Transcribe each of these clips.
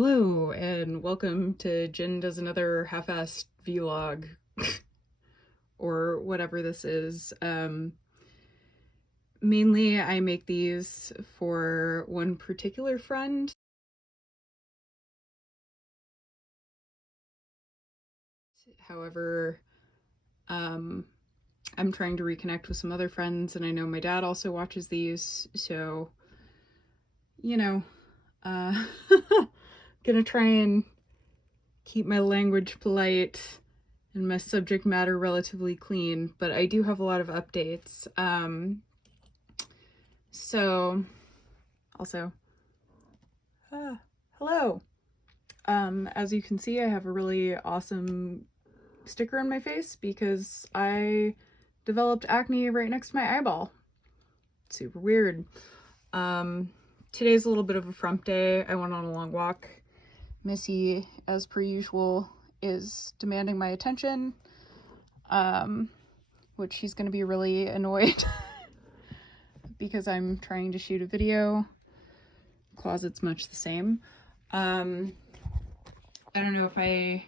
Hello and welcome to Jen Does Another Half-Assed Vlog or whatever this is. Mainly I make these for one particular friend. However, I'm trying to reconnect with some other friends, and I know my dad also watches these, so, you know, gonna try and keep my language polite and my subject matter relatively clean, but I do have a lot of updates. So also, hello. As you can see, I have a really awesome sticker on my face because I developed acne right next to my eyeball. Super weird. Today's a little bit of a frump day. I went on a long walk. Missy, as per usual, is demanding my attention, which she's going to be really annoyed because I'm trying to shoot a video. Closet's much the same. I don't know if I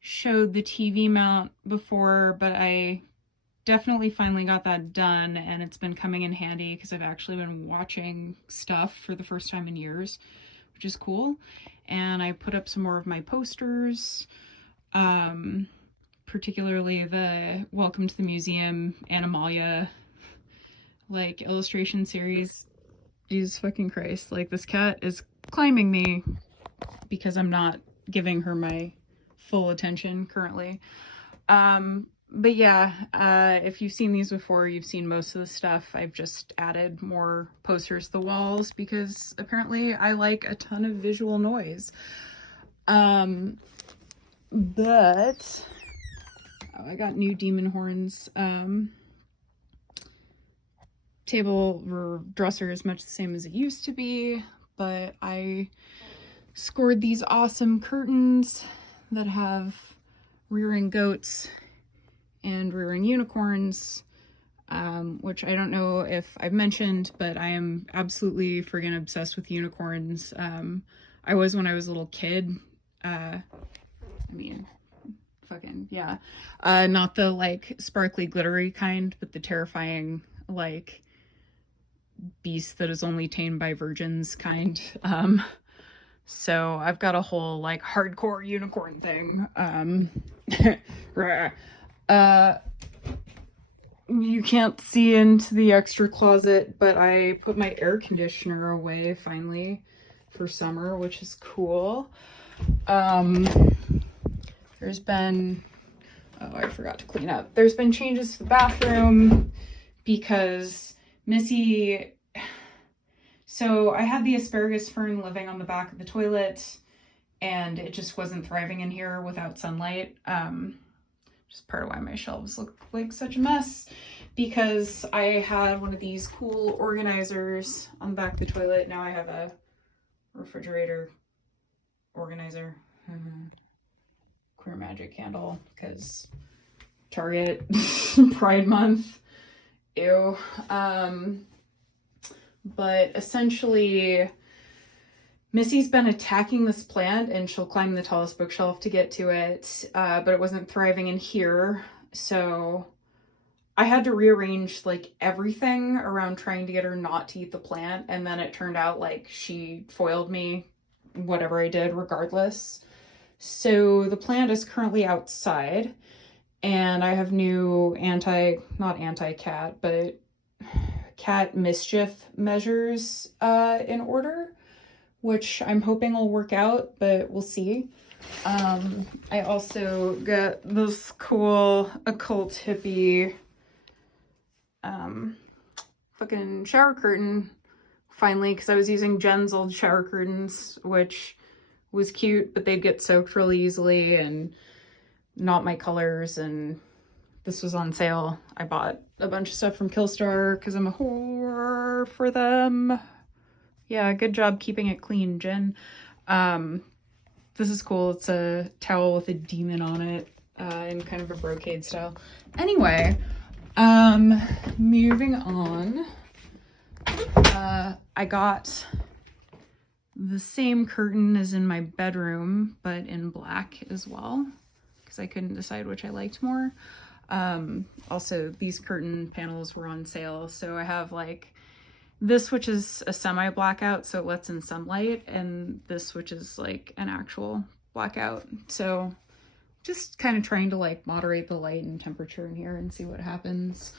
showed the TV mount before, but I definitely finally got that done, and it's been coming in handy because I've actually been watching stuff for the first time in years, which is cool. And I put up some more of my posters, particularly the Welcome to the Museum Animalia like illustration series. Jesus fucking Christ, like this cat is climbing me because I'm not giving her my full attention currently. But yeah, if you've seen these before, you've seen most of the stuff. I've just added more posters to the walls because apparently I like a ton of visual noise. But I got new demon horns. Table or dresser is much the same as it used to be, but I scored these awesome curtains that have rearing goats and rearing unicorns, which I don't know if I've mentioned, but I am absolutely friggin' obsessed with unicorns. I was when I was a little kid. I mean, fucking, yeah. Not the, like, sparkly, glittery kind, but the terrifying, like, beast that is only tamed by virgins kind. So I've got a whole, like, hardcore unicorn thing. You can't see into the extra closet, but I put my air conditioner away finally for summer, which is cool. There's been, oh, I forgot to clean up. There's been changes to the bathroom because Missy, so I had the asparagus fern living on the back of the toilet and it just wasn't thriving in here without sunlight. Just part of why my shelves look like such a mess, because I had one of these cool organizers on the back of the toilet. Now I have a refrigerator organizer. Queer magic candle, because Target, Pride Month, ew. But essentially, Missy's been attacking this plant and she'll climb the tallest bookshelf to get to it, but it wasn't thriving in here. So I had to rearrange like everything around trying to get her not to eat the plant. And then it turned out like she foiled me, whatever I did, regardless. So the plant is currently outside and I have new not anti-cat, but cat mischief measures in order, which I'm hoping will work out, but we'll see. I also got this cool occult hippie fucking shower curtain finally, because I was using Jen's old shower curtains, which was cute, but they'd get soaked really easily and not my colors, and this was on sale. I bought a bunch of stuff from Killstar because I'm a whore for them. Yeah, good job keeping it clean, Jen. This is cool. It's a towel with a demon on it, in kind of a brocade style. Anyway, moving on. I got the same curtain as in my bedroom, but in black as well, because I couldn't decide which I liked more. Also, these curtain panels were on sale, so I have like this, which is a semi-blackout, so it lets in sunlight, and this, which is like an actual blackout. So just kind of trying to like moderate the light and temperature in here and see what happens.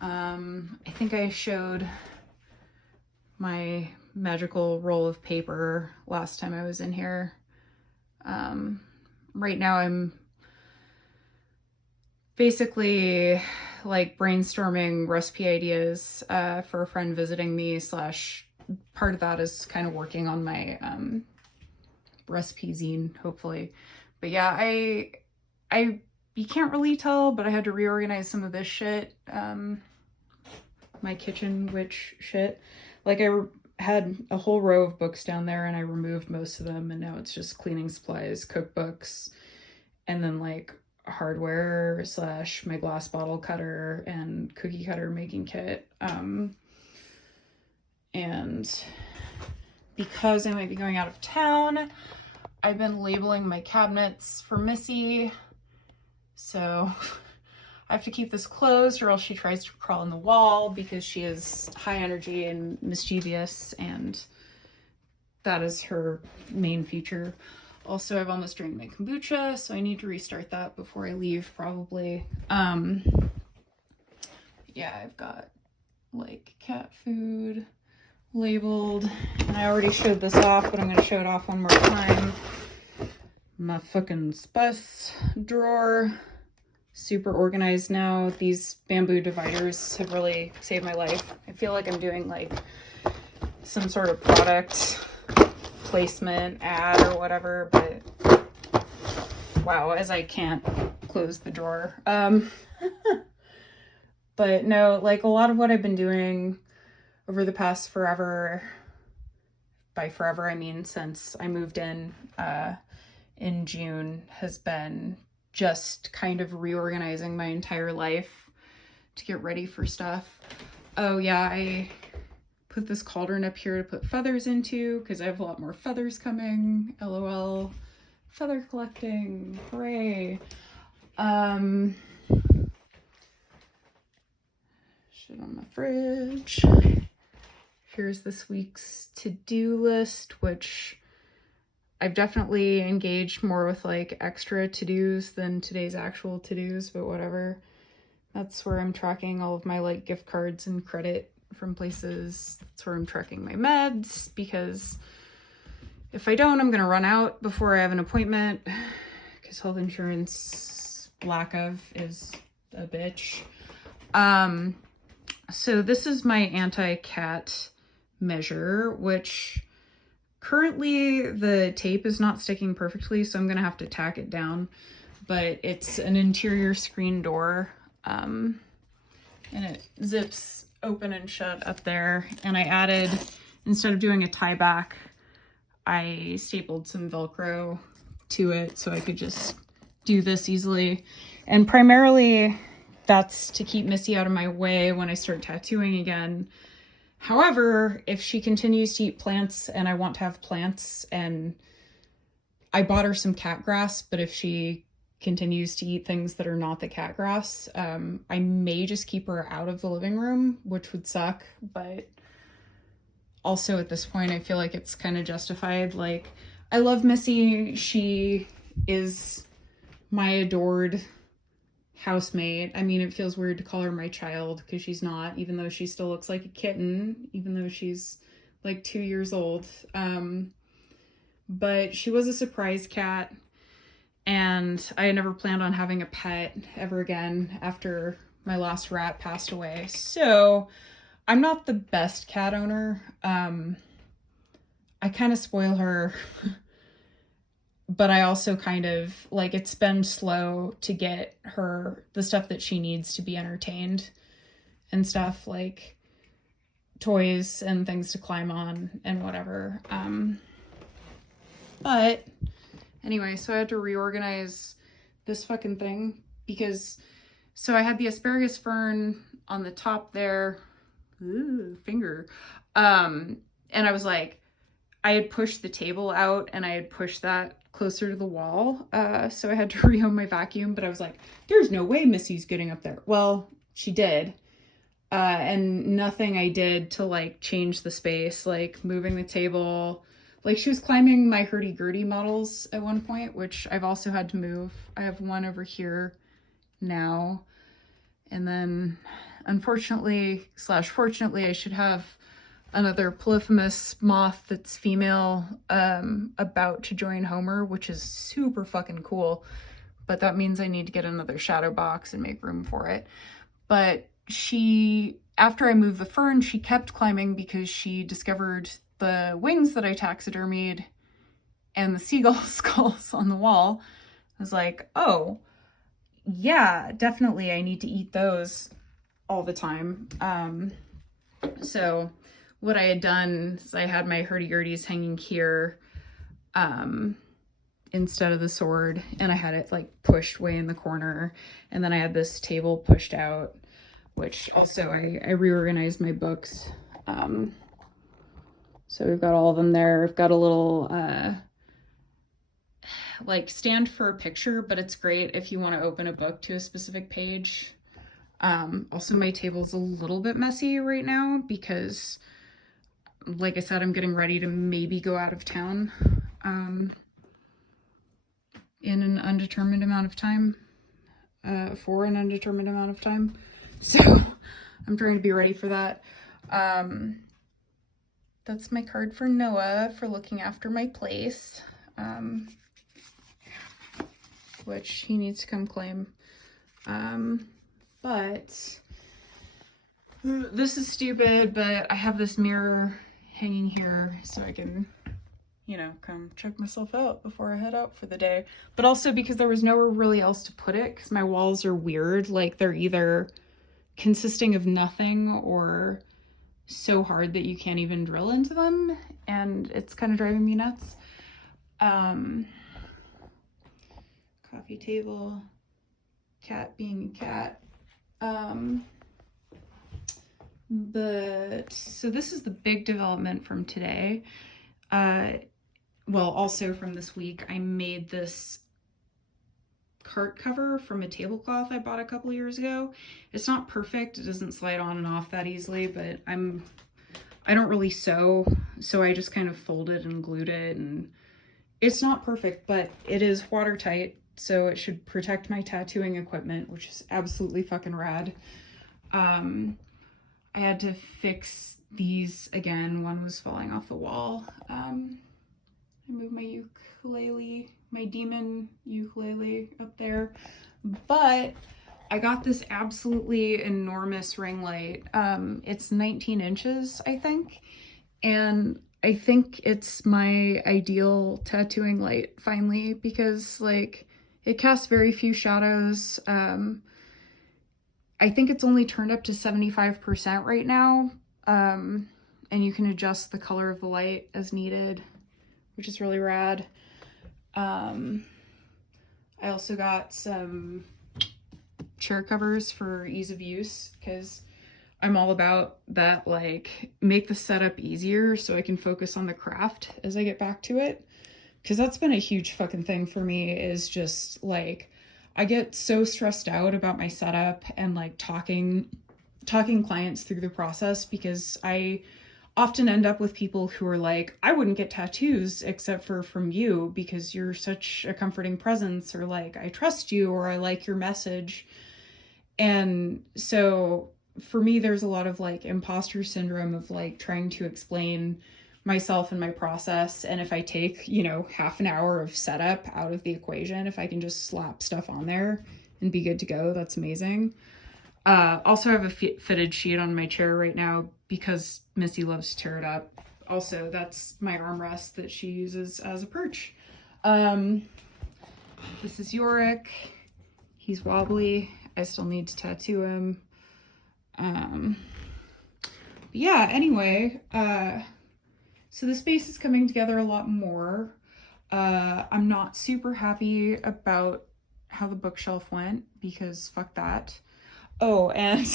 I think I showed my magical roll of paper last time I was in here. Right now I'm basically like brainstorming recipe ideas for a friend visiting me, slash part of that is kind of working on my recipe zine, hopefully. But yeah, you can't really tell, but I had to reorganize some of this shit, my kitchen witch shit. Like I had a whole row of books down there and I removed most of them, and now it's just cleaning supplies, cookbooks, and then like hardware slash my glass bottle cutter and cookie cutter making kit. And because I might be going out of town, I've been labeling my cabinets for Missy. So I have to keep this closed or else she tries to crawl in the wall, because she is high energy and mischievous, and that is her main feature. Also, I've almost drank my kombucha, so I need to restart that before I leave, probably. Yeah, I've got like cat food labeled, and I already showed this off, but I'm going to show it off one more time. My fucking spice drawer. Super organized now. These bamboo dividers have really saved my life. I feel like I'm doing like some sort of product placement ad or whatever, but wow, as I can't close the drawer. But no, like a lot of what I've been doing over the past forever, by forever I mean since I moved in June, has been just kind of reorganizing my entire life to get ready for stuff. Oh yeah, I put this cauldron up here to put feathers into, because I have a lot more feathers coming. LOL. Feather collecting. Hooray. Shit on my fridge. Here's this week's to-do list, which I've definitely engaged more with like extra to-dos than today's actual to-dos, but whatever. That's where I'm tracking all of my like gift cards and credit from places. That's where I'm tracking my meds, because if I don't, I'm gonna run out before I have an appointment, because health insurance lack of is a bitch. So this is my anti-cat measure, which currently the tape is not sticking perfectly, so I'm gonna have to tack it down, but it's an interior screen door, and it zips open and shut up there. And I added, instead of doing a tie back, I stapled some Velcro to it so I could just do this easily. And primarily that's to keep Missy out of my way when I start tattooing again. However, if she continues to eat plants and I want to have plants, and I bought her some cat grass, but if she continues to eat things that are not the cat grass, I may just keep her out of the living room, which would suck. But also at this point, I feel like it's kind of justified. Like, I love Missy. She is my adored housemate. I mean, it feels weird to call her my child, because she's not, even though she still looks like a kitten, even though she's like 2 years old. But she was a surprise cat, and I had never planned on having a pet ever again after my last rat passed away. So I'm not the best cat owner. I kind of spoil her, but I also kind of, like, it's been slow to get her the stuff that she needs to be entertained and stuff, like toys and things to climb on and whatever. But anyway, so I had to reorganize this fucking thing, because, so I had the asparagus fern on the top there, ooh, finger, and I was like, I had pushed the table out and I had pushed that closer to the wall. So I had to rehome my vacuum, but I was like, there's no way Missy's getting up there. Well, she did. And nothing I did to like change the space, like moving the table. Like she was climbing my hurdy-gurdy models at one point, which I've also had to move. I have one over here now. And then unfortunately / fortunately, I should have another polyphemus moth that's female about to join Homer, which is super fucking cool. But that means I need to get another shadow box and make room for it. But she, after I moved the fern, she kept climbing because she discovered the wings that I taxidermied and the seagull skulls on the wall. I was like, oh, yeah, definitely I need to eat those all the time. So what I had done is I had my hurdy-gurdies hanging here instead of the sword, and I had it like pushed way in the corner, and then I had this table pushed out, which also I reorganized my books. So we've got all of them there. I've got a little like stand for a picture, but it's great if you want to open a book to a specific page. Also my table's a little bit messy right now because, like I said, I'm getting ready to maybe go out of town in an undetermined amount of time, for an undetermined amount of time. So I'm trying to be ready for that. That's my card for Noah for looking after my place, which he needs to come claim. But this is stupid, but I have this mirror hanging here so I can, you know, come check myself out before I head out for the day. But also because there was nowhere really else to put it, because my walls are weird. Like they're either consisting of nothing or so hard that you can't even drill into them, and it's kind of driving me nuts. Coffee table, cat being a cat. But so this is the big development from today. Well, also from this week, I made this cart cover from a tablecloth I bought a couple years ago. It's not perfect. It doesn't slide on and off that easily, but I don't really sew, so I just kind of folded and glued it, and it's not perfect, but it is watertight, so it should protect my tattooing equipment, which is absolutely fucking rad. I had to fix these again. One was falling off the wall. I moved my ukulele, my demon ukulele up there, but I got this absolutely enormous ring light. It's 19 inches, I think, and I think it's my ideal tattooing light finally, because like it casts very few shadows. I think it's only turned up to 75% right now, and you can adjust the color of the light as needed, which is really rad. I also got some chair covers for ease of use, because I'm all about that, like make the setup easier so I can focus on the craft as I get back to it, because that's been a huge fucking thing for me, is just like I get so stressed out about my setup and like talking clients through the process, because I often end up with people who are like, I wouldn't get tattoos except for from you because you're such a comforting presence, or like I trust you, or I like your message. And so for me, there's a lot of like imposter syndrome of like trying to explain myself and my process. And if I take, you know, half an hour of setup out of the equation, if I can just slap stuff on there and be good to go, that's amazing. Also I have a fitted sheet on my chair right now because Missy loves to tear it up. Also, that's my armrest that she uses as a perch. This is Yorick. He's wobbly. I still need to tattoo him. Yeah, anyway, so the space is coming together a lot more. I'm not super happy about how the bookshelf went, because fuck that. Oh, and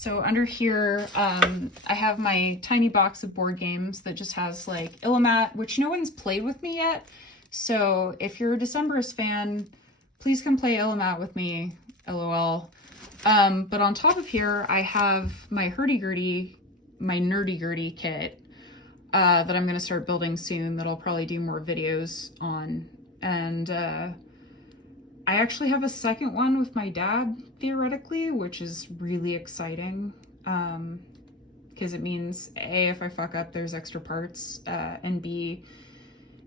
So under here, I have my tiny box of board games that just has like Illimat, which no one's played with me yet. So if you're a Decemberist fan, please come play Illimat with me, LOL. But on top of here, I have my hurdy-gurdy, my nerdy-gurdy kit that I'm going to start building soon that I'll probably do more videos on. And I actually have a second one with my dad, theoretically, which is really exciting. Because it means, A, if I fuck up, there's extra parts, and B,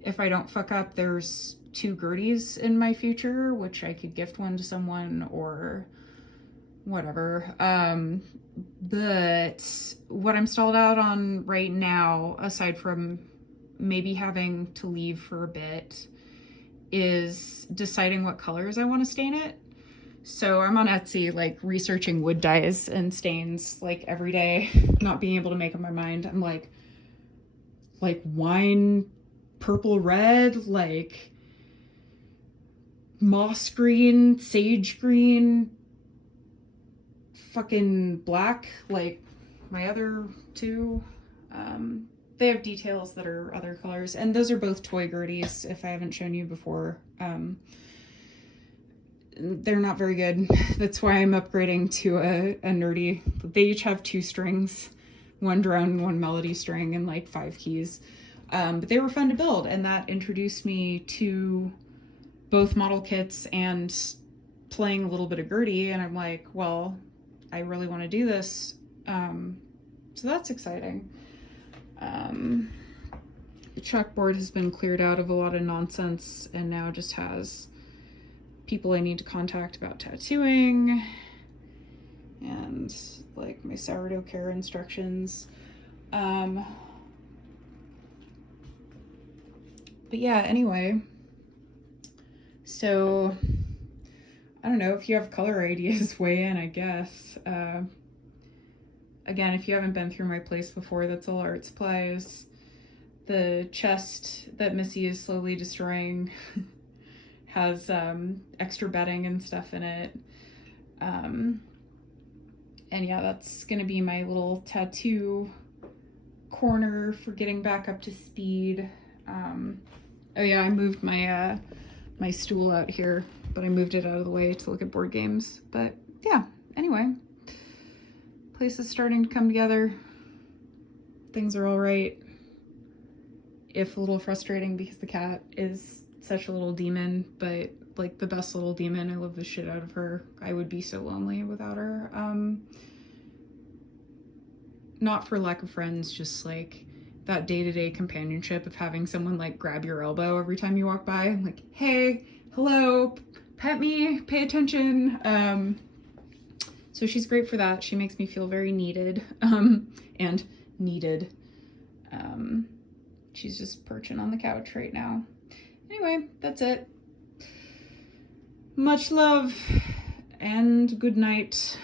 if I don't fuck up, there's 2 Gurdies in my future, which I could gift one to someone or whatever. But what I'm stalled out on right now, aside from maybe having to leave for a bit, is deciding what colors I want to stain it. So I'm on Etsy, like researching wood dyes and stains like every day, not being able to make up my mind. I'm like wine, purple, red, like moss green, sage green, fucking black, like my other 2. They have details that are other colors, and those are both toy Gurdies, if I haven't shown you before. They're not very good. That's why I'm upgrading to a nerdy. They each have 2 strings, 1 drone, 1 melody string, and like 5 keys. But they were fun to build, and that introduced me to both model kits and playing a little bit of Gurdy, and I'm like, well, I really want to do this. So that's exciting. The chalkboard has been cleared out of a lot of nonsense and now just has people I need to contact about tattooing and like my sourdough care instructions. But yeah, anyway, so I don't know, if you have color ideas, weigh in, I guess. Again, if you haven't been through my place before, that's all art supplies. The chest that Missy is slowly destroying has extra bedding and stuff in it. And yeah, that's gonna be my little tattoo corner for getting back up to speed. Oh yeah, I moved my my stool out here, but I moved it out of the way to look at board games. But yeah, anyway, place is starting to come together. Things are all right, if a little frustrating because the cat is such a little demon, but like the best little demon. I love the shit out of her. I would be so lonely without her. Not for lack of friends, just like that day-to-day companionship of having someone like grab your elbow every time you walk by, like, hey, hello, pet me, pay attention. So she's great for that. She makes me feel very needed, and needed. She's just perching on the couch right now. Anyway, that's it. Much love and good night.